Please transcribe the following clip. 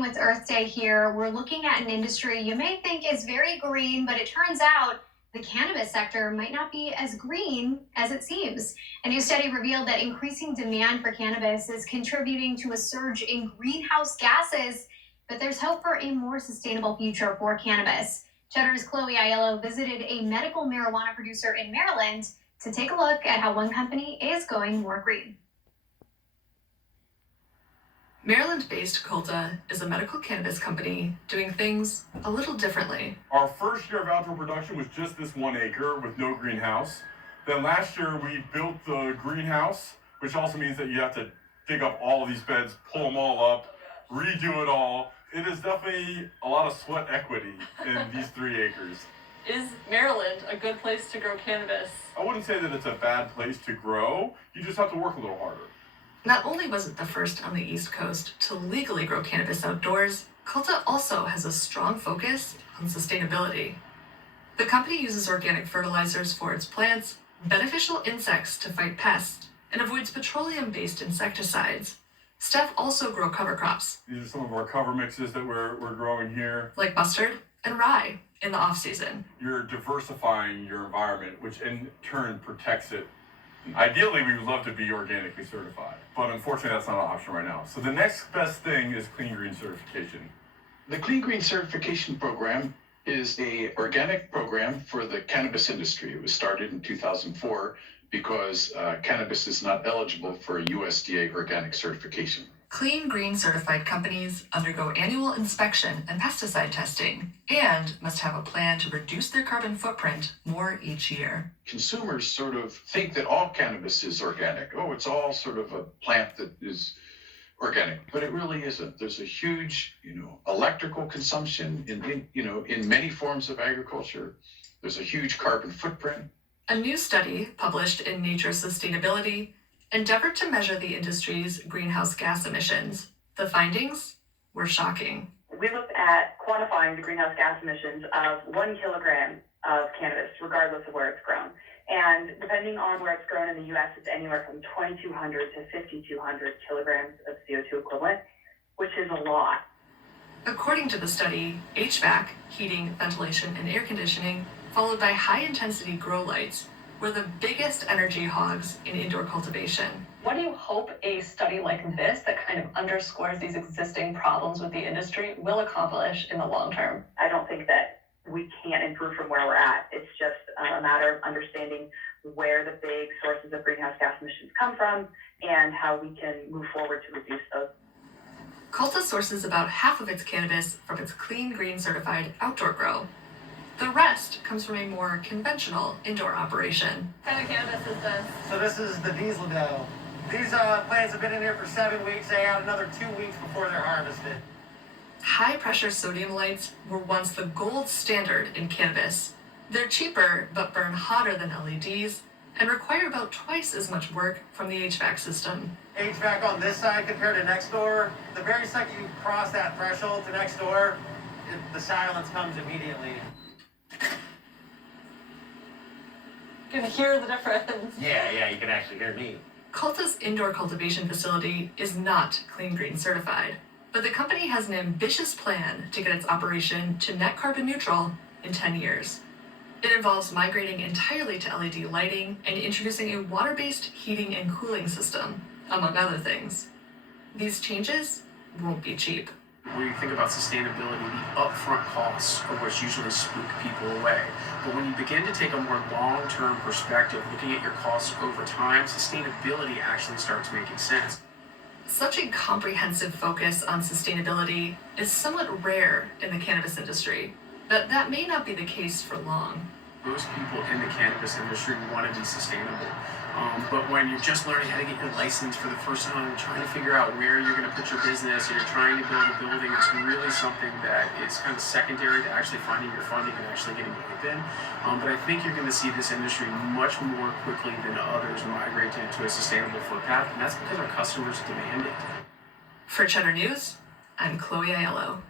With Earth Day here, we're looking at an industry you may think is very green, but it turns out the cannabis sector might not be as green as it seems. A new study revealed that increasing demand for cannabis is contributing to a surge in greenhouse gases, but there's hope for a more sustainable future for cannabis. Cheddar's Chloe Aiello visited a medical marijuana producer in Maryland to take a look at how one company is going more green. Maryland-based Colta is a medical cannabis company doing things a little differently. Our first year of outdoor production was just this 1 acre with no greenhouse. Then last year we built the greenhouse, which also means that you have to dig up all of these beds, pull them all up, redo it all. It is definitely a lot of sweat equity in these 3 acres. Is Maryland a good place to grow cannabis? I wouldn't say that it's a bad place to grow. You just have to work a little harder. Not only was it the first on the East Coast to legally grow cannabis outdoors, Colta also has a strong focus on sustainability. The company uses organic fertilizers for its plants, beneficial insects to fight pests, and avoids petroleum-based insecticides. Staff also grow cover crops. These are some of our cover mixes that we're growing here. Like mustard and rye in the off-season. You're diversifying your environment, which in turn protects it. Ideally, we would love to be organically certified, but unfortunately that's not an option right now. So the next best thing is Clean Green certification. The Clean Green certification program is an organic program for the cannabis industry. It was started in 2004 because cannabis is not eligible for a USDA organic certification. Clean Green certified companies undergo annual inspection and pesticide testing and must have a plan to reduce their carbon footprint more each year. Consumers sort of think that all cannabis is organic. Oh, it's all sort of a plant that is organic, but it really isn't. There's a huge, electrical consumption in many forms of agriculture. There's a huge carbon footprint. A new study published in Nature Sustainability endeavored to measure the industry's greenhouse gas emissions. The findings were shocking. We looked at quantifying the greenhouse gas emissions of 1 kilogram of cannabis, regardless of where it's grown. And depending on where it's grown in the U.S., it's anywhere from 2,200 to 5,200 kilograms of CO2 equivalent, which is a lot. According to the study, HVAC, heating, ventilation, and air conditioning, followed by high-intensity grow lights, were the biggest energy hogs in indoor cultivation. What do you hope a study like this that kind of underscores these existing problems with the industry will accomplish in the long term? I don't think that we can't improve from where we're at. It's just a matter of understanding where the big sources of greenhouse gas emissions come from and how we can move forward to reduce those. Colta sources about half of its cannabis from its Clean Green certified outdoor grow. The rest comes from a more conventional indoor operation. What kind of cannabis is this? So this is the diesel dough. These plants have been in here for 7 weeks. They have another 2 weeks before they're harvested. High-pressure sodium lights were once the gold standard in cannabis. They're cheaper, but burn hotter than LEDs, and require about twice as much work from the HVAC system. HVAC on this side compared to next door, the very second you cross that threshold to next door, the silence comes immediately. You can hear the difference. Yeah, you can actually hear me. Colta's indoor cultivation facility is not Clean Green certified, but the company has an ambitious plan to get its operation to net carbon neutral in 10 years. It involves migrating entirely to LED lighting and introducing a water-based heating and cooling system, among other things. These changes won't be cheap. When you think about sustainability, the upfront costs are what's usually spook people away. But when you begin to take a more long-term perspective, looking at your costs over time, sustainability actually starts making sense. Such a comprehensive focus on sustainability is somewhat rare in the cannabis industry, but that may not be the case for long. Most people in the cannabis industry want to be sustainable. But when you're just learning how to get your license for the first time, you're trying to figure out where you're going to put your business, or you're trying to build a building, it's really something that is kind of secondary to actually finding your funding and actually getting open. But I think you're going to see this industry much more quickly than others migrate to a sustainable footpath, and that's because our customers demand it. For Cheddar News, I'm Chloe Aiello.